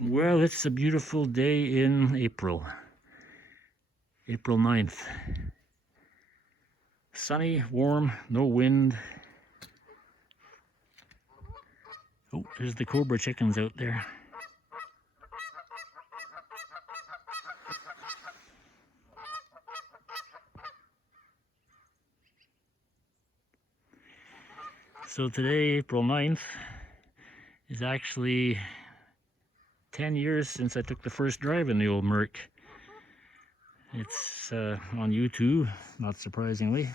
Well, it's a beautiful day in April 9th. Sunny, warm, no wind. Oh, there's the cobra chickens out there. So today, April 9th, is actually 10 years since I took the first drive in the old Merc. It's on YouTube, not surprisingly.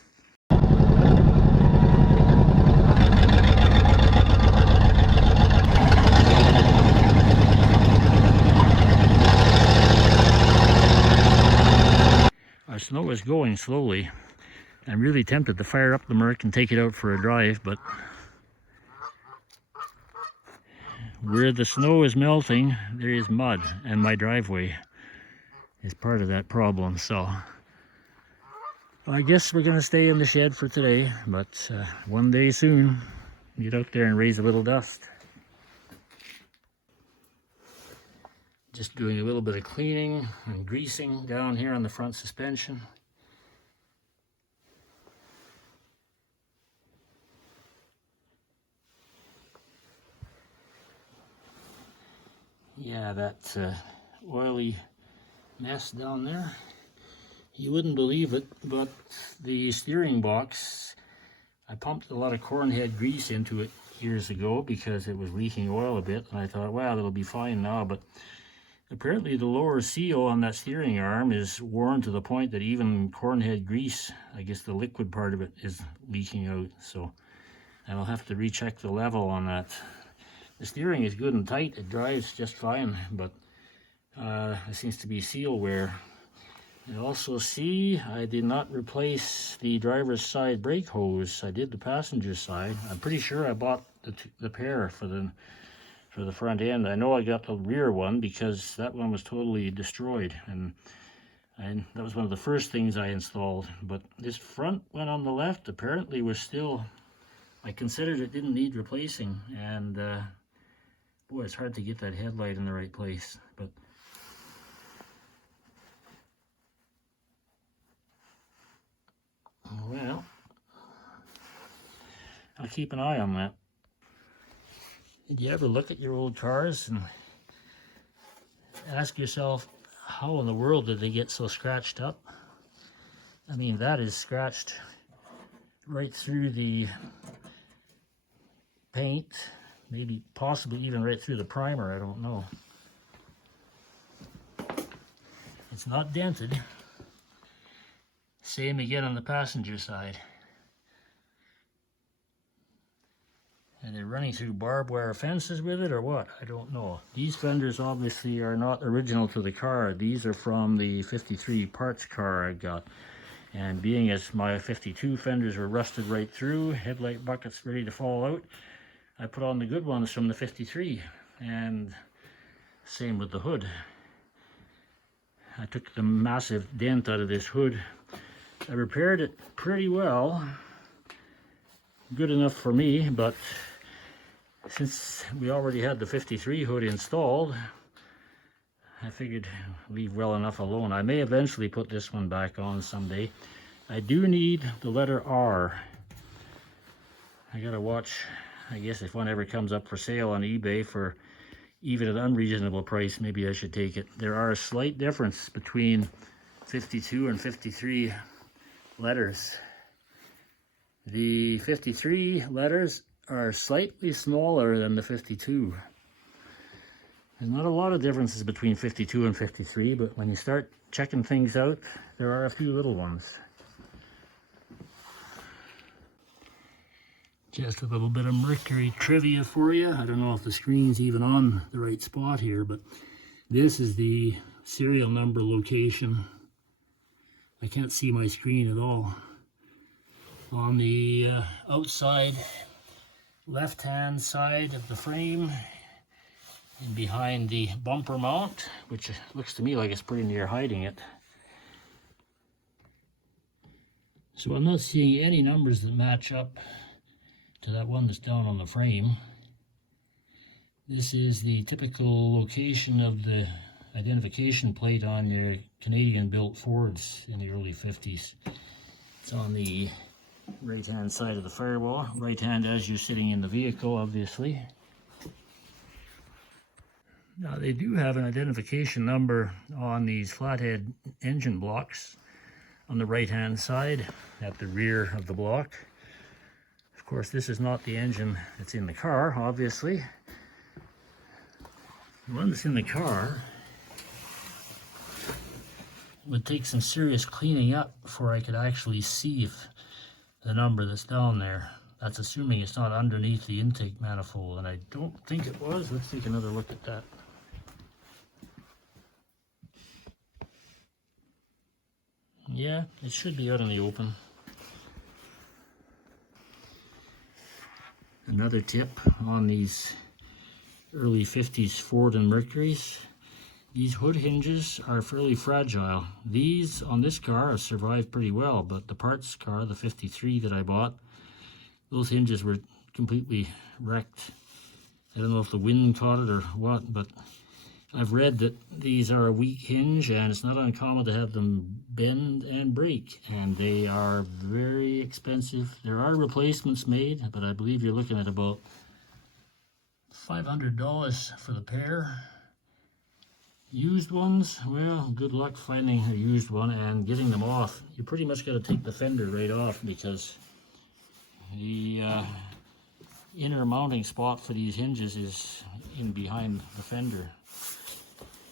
Our snow is going slowly. I'm really tempted to fire up the Merc and take it out for a drive, but where the snow is melting, there is mud, and my driveway is part of that problem. So I guess we're going to stay in the shed for today, but one day soon, get out there and raise a little dust. Just doing a little bit of cleaning and greasing down here on the front suspension. Yeah, that oily mess down there. You wouldn't believe it, but the steering box, I pumped a lot of cornhead grease into it years ago because it was leaking oil a bit, and I thought, well, it'll be fine now, but apparently the lower seal on that steering arm is worn to the point that even cornhead grease, I guess the liquid part of it, is leaking out. So I'll have to recheck the level on that. The steering is good and tight, it drives just fine, but there seems to be seal wear. I also see I did not replace the driver's side brake hose. I did the passenger side. I'm pretty sure I bought the pair for the front end. I know I got the rear one because that one was totally destroyed, and that was one of the first things I installed. But this front one on the left apparently was still, I considered it didn't need replacing, and boy, it's hard to get that headlight in the right place. But well, I'll keep an eye on that. Did you ever look at your old cars and ask yourself, how in the world did they get so scratched up? I mean, that is scratched right through the paint, maybe possibly even right through the primer, I don't know. It's not dented. Same again on the passenger side. And they're running through barbed wire fences with it or what? I don't know. These fenders obviously are not original to the car. These are from the 53 parts car I got. And being as my 52 fenders were rusted right through, headlight buckets ready to fall out, I put on the good ones from the 53. And same with the hood. I took the massive dent out of this hood. I repaired it pretty well. Good enough for me, but since we already had the 53 hood installed, I figured leave well enough alone. I may eventually put this one back on someday. I do need the letter R. I gotta watch, I guess if one ever comes up for sale on eBay for even an unreasonable price, maybe I should take it. There are a slight difference between 52 and 53 letters. The 53 letters are slightly smaller than the 52. There's not a lot of differences between 52 and 53, but when you start checking things out, there are a few little ones. Just a little bit of Mercury trivia for you. I don't know if the screen's even on the right spot here, but this is the serial number location. I can't see my screen at all. On the outside left-hand side of the frame and behind the bumper mount, which looks to me like it's pretty near hiding it. So I'm not seeing any numbers that match up to that one that's down on the frame. This is the typical location of the identification plate on your Canadian-built Fords in the early 50s. It's on the right-hand side of the firewall. Right hand as you're sitting in the vehicle, obviously. Now they do have an identification number on these flathead engine blocks on the right-hand side at the rear of the block. Of course, this is not the engine that's in the car, obviously. The one that's in the car would take some serious cleaning up before I could actually see if the number that's down there. That's assuming it's not underneath the intake manifold, and I don't think it was. Let's take another look at that. Yeah, it should be out in the open. Another tip on these early 50s Ford and Mercurys. These hood hinges are fairly fragile. These on this car have survived pretty well, but the parts car, the 53 that I bought, those hinges were completely wrecked. I don't know if the wind caught it or what, but I've read that these are a weak hinge and it's not uncommon to have them bend and break, and they are very expensive. There are replacements made, but I believe you're looking at about $500 for the pair. Used ones, well, good luck finding a used one and getting them off. You pretty much got to take the fender right off, because the inner mounting spot for these hinges is in behind the fender.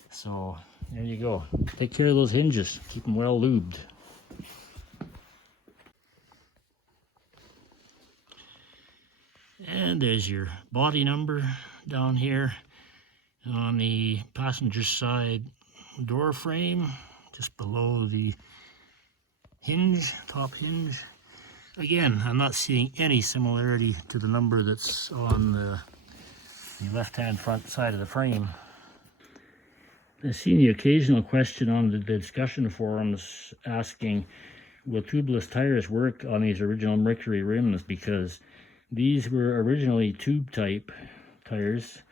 So there you go. Take care of those hinges. Keep them well lubed. And there's your body number down here on the passenger side door frame, just below the hinge, top hinge. Again, I'm not seeing any similarity to the number that's on the left-hand front side of the frame. I've seen the occasional question on the discussion forums asking, will tubeless tires work on these original Mercury rims? Because these were originally tube type tires,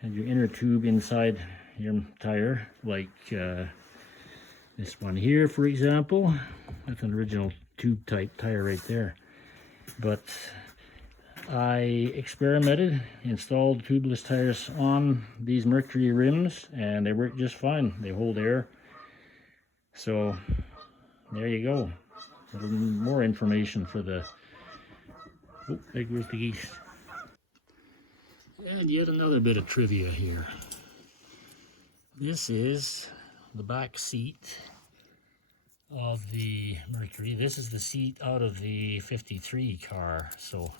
and your inner tube inside your tire, like this one here, for example. That's an original tube type tire right there. But I experimented, installed tubeless tires on these Mercury rims, and they work just fine. They hold air. So there you go. A little more information for the... Oh, there goes the geese. And yet another bit of trivia here. This is the back seat of the Mercury. This is the seat out of the 53 car. So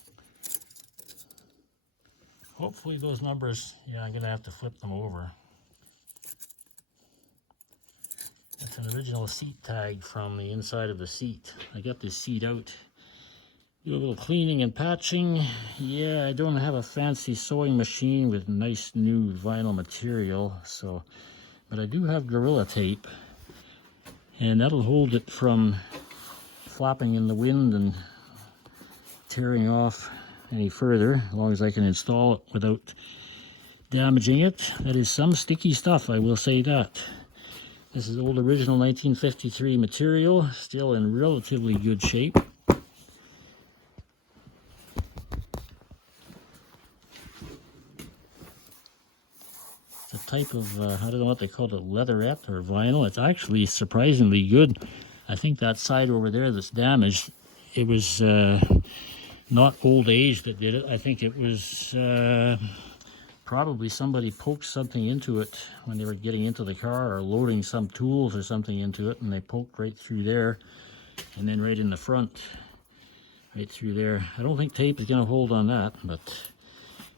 hopefully those numbers, yeah, I'm going to have to flip them over. That's an original seat tag from the inside of the seat. I got this seat out. Do a little cleaning and patching. Yeah, I don't have a fancy sewing machine with nice new vinyl material, so, but I do have Gorilla Tape, and that'll hold it from flapping in the wind and tearing off any further, as long as I can install it without damaging it. That is some sticky stuff, I will say that. This is old original 1953 material, still in relatively good shape. It's a type of, I don't know what they call it, leatherette or vinyl. It's actually surprisingly good. I think that side over there that's damaged, it was not old age that did it. I think it was probably somebody poked something into it when they were getting into the car, or loading some tools or something into it, and they poked right through there, and then right in the front, right through there. I don't think tape is going to hold on that, but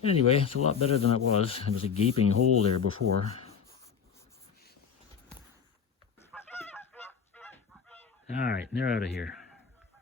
anyway, it's a lot better than it was. There was a gaping hole there before. All right, they're out of here.